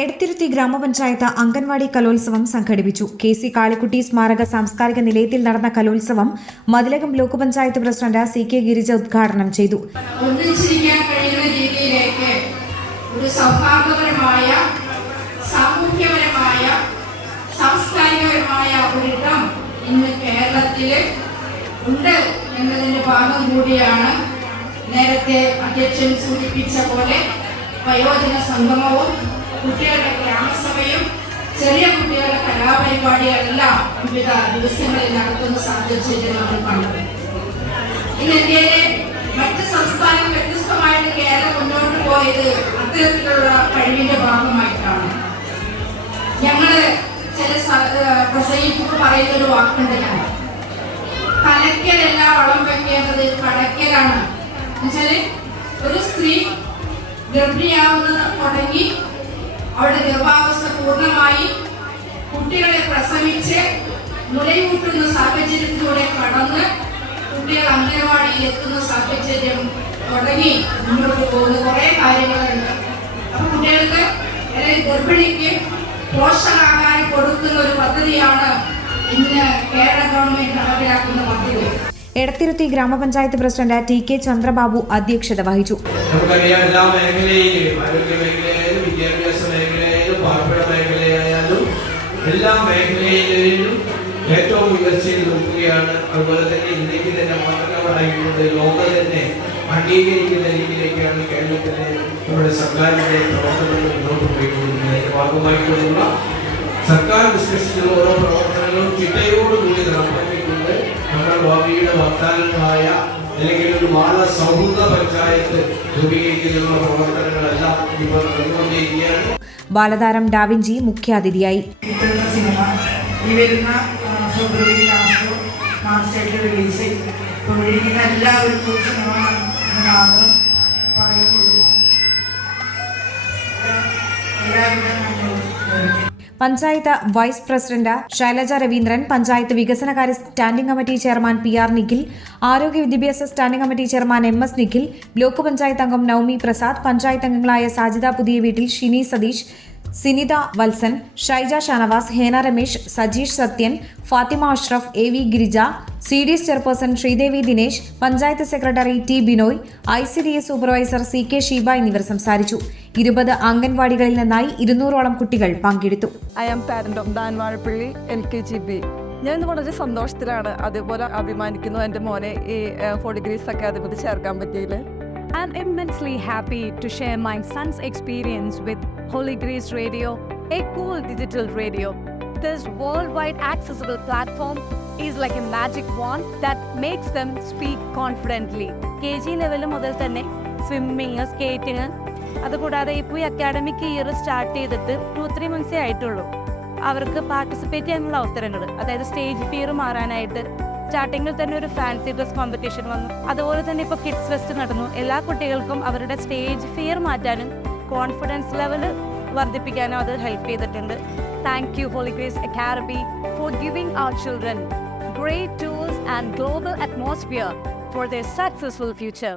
എടത്തിരുത്തി ഗ്രാമപഞ്ചായത്ത് അംഗൻവാടി കലോത്സവം സംഘടിപ്പിച്ചു. കെ സി കാളിക്കുട്ടി സ്മാരക സാംസ്കാരിക നിലയത്തിൽ നടന്ന കലോത്സവം Mathilakam block panchayat president C K Girija ഉദ്ഘാടനം ചെയ്തു. ഒരു സാംസ്കാരികപരമായ കേരളത്തിൽ ഉണ്ട് നേരത്തെ അധ്യക്ഷൻ സൂചിപ്പിച്ച പോലെ വയോജന സംഗമവും കുട്ടികളുടെ ഗ്രാമസഭയും ചെറിയ കുട്ടികളുടെ കലാപരിപാടികളെല്ലാം വിവിധ ദിവസങ്ങളിൽ നടത്തുന്ന സാഹചര്യം നമ്മൾ കണ്ടത് ഇന്ന് ഇന്ത്യയിലെ മറ്റ് സംസ്ഥാനങ്ങൾ വ്യത്യസ്തമായിട്ട് കേരളം മുന്നോട്ട് പോയത് അത്തരത്തിലുള്ള കഴിവിന്റെ ഭാഗമായിട്ടാണ്. ഞങ്ങൾ ചില പ്രസംഗിക്കുമ്പോൾ പറയുന്ന ഒരു വാക്കുണ്ട് ഞാൻ. കലയ്ക്കലല്ല വളം വെക്കേണ്ടത് കടക്കലാണ് എന്നുവെച്ചാൽ ഒരു സ്ത്രീ ഗർഭിണിയാവുന്നത് തുടങ്ങി അവളുടെ ഗർഭാവസ്ഥ പൂർണമായി കുട്ടികളെ പ്രസവിച്ച് മുലയൂട്ടുന്ന സാഹചര്യത്തിലൂടെ കടന്ന് കുട്ടികൾ അംഗനവാടിയിൽ എത്തുന്ന സാഹചര്യം തുടങ്ങി. മുന്നോട്ട് പോകുന്ന കുറെ കാര്യങ്ങളുണ്ട്. അപ്പൊ കുട്ടികൾക്ക് അല്ലെങ്കിൽ ഗർഭിണിക്ക് പോഷകാഹാരം കൊടുക്കുന്ന ഒരു പദ്ധതിയാണ് ഇന്ന് കേരള ഗവൺമെന്റ് നടപ്പിലാക്കുന്ന പദ്ധതി. എടത്തിരുത്തി ഗ്രാമപഞ്ചായത്ത് പ്രസിഡന്റ് ടി കെ ചന്ദ്രബാബു അധ്യക്ഷത വഹിച്ചു. നമുക്കറിയാം എല്ലാ മേഖലയിലും ആരോഗ്യ മേഖലയായാലും എല്ലാ മേഖലയിലും ഏറ്റവും ഉയർച്ചയിൽ നോക്കുകയാണ്. അതുപോലെ തന്നെ ഇന്ത്യയ്ക്ക് തന്നെ മാതൃകമായിക്കൊണ്ട് ലോകം തന്നെ അംഗീകരിക്കുന്ന രീതിയിലേക്കാണ് കേരളത്തിലെ നമ്മുടെ സർക്കാരിന്റെ പ്രവർത്തനങ്ങൾ മുന്നോട്ട് പോയിക്കൊണ്ടിരിക്കുന്നത്. അതിന്റെ ഭാഗമായിട്ടുള്ള സർക്കാർ നിഷ്കർഷിക്കുന്ന ഓരോ പ്രവർത്തനങ്ങളും ചിട്ടയോടുകൂടി നടപ്പാക്കിക്കൊണ്ട് നമ്മുടെ ഭാവിയുടെ വാഗ്ദാനങ്ങളായ അല്ലെങ്കിൽ ഒരു വാഴ സൗഹൃദ പഞ്ചായത്ത് രൂപീകരിക്കുന്നതിനുള്ള പ്രവർത്തനങ്ങളെല്ലാം ഇപ്പോൾ നടന്നുകൊണ്ടിരിക്കുകയാണ്. ബാലതാരം ഡാവിഞ്ചി മുഖ്യാതിഥിയായി. ഇത്തരത്തെ പഞ്ചായത്ത് വൈസ് പ്രസിഡന്റ് ശൈലജ രവീന്ദ്രൻ പഞ്ചായത്ത് വികസനകാര്യ standing committee chairman P R Nikhil ആരോഗ്യ വിദ്യാഭ്യാസ standing committee chairman M S Nikhil block panchayat അംഗം നൌമി പ്രസാദ് പഞ്ചായത്ത് അംഗങ്ങളായ സാജിദ പുതിയ വീട്ടിൽ Shini Satheesh Sinitha Valsan Shaija Shanavas Hena Ramesh Sajeesh Sathyan Fathima Ashraf A V Girija C D S chairperson Sreedevi Dinesh panchayat secretary T Binoy I C D S supervisor C K Sheeba എന്നിവർ സംസാരിച്ചു. ഇരുപത് അംഗൻവാടികളിൽ നിന്നായി ഇരുന്നൂറോളം കുട്ടികൾ പങ്കെടുത്തു. I am parent of L K G B. ഞാൻ വളരെ സന്തോഷത്തിലാണ് അതേപോലെ അഭിമാനിക്കുന്നു എന്റെ മോനെ ഈ ഫോർ ഡിഗ്രീസ് അക്കാദമിയിൽ ചേർക്കാൻ പറ്റിയതിൽ. I'm immensely happy to share my son's experience with Holy Grace Radio, a cool digital radio. This worldwide accessible platform is like a magic wand that makes them speak confidently. K G level മുതൽ തന്നെ swimming skating അതുകൂടാതെ ഇപ്പോൾ ഈ academic year start ചെയ്തിട്ട് two three മന്ത്സേ ആയിട്ടുള്ളൂ അവർക്ക് participate ചെയ്യാനുള്ള അവസരങ്ങൾ അതായത് സ്റ്റേജ് ഫിയർ മാറാനായിട്ട് സ്റ്റാർട്ടിങ്ങിൽ തന്നെ ഒരു ഫാൻസി ഡ്രസ് കോമ്പറ്റീഷൻ വന്നു. അതുപോലെ തന്നെ ഇപ്പോൾ കിഡ്സ് ഫെസ്റ്റ് നടന്നു. എല്ലാ കുട്ടികൾക്കും അവരുടെ സ്റ്റേജ് ഫിയർ മാറ്റാനും കോൺഫിഡൻസ് ലെവൽ വർദ്ധിപ്പിക്കാനും അത് ഹെൽപ്പ് ചെയ്തിട്ടുണ്ട്. Thank you holy grace academy for giving our children great tools and global atmosphere for their successful future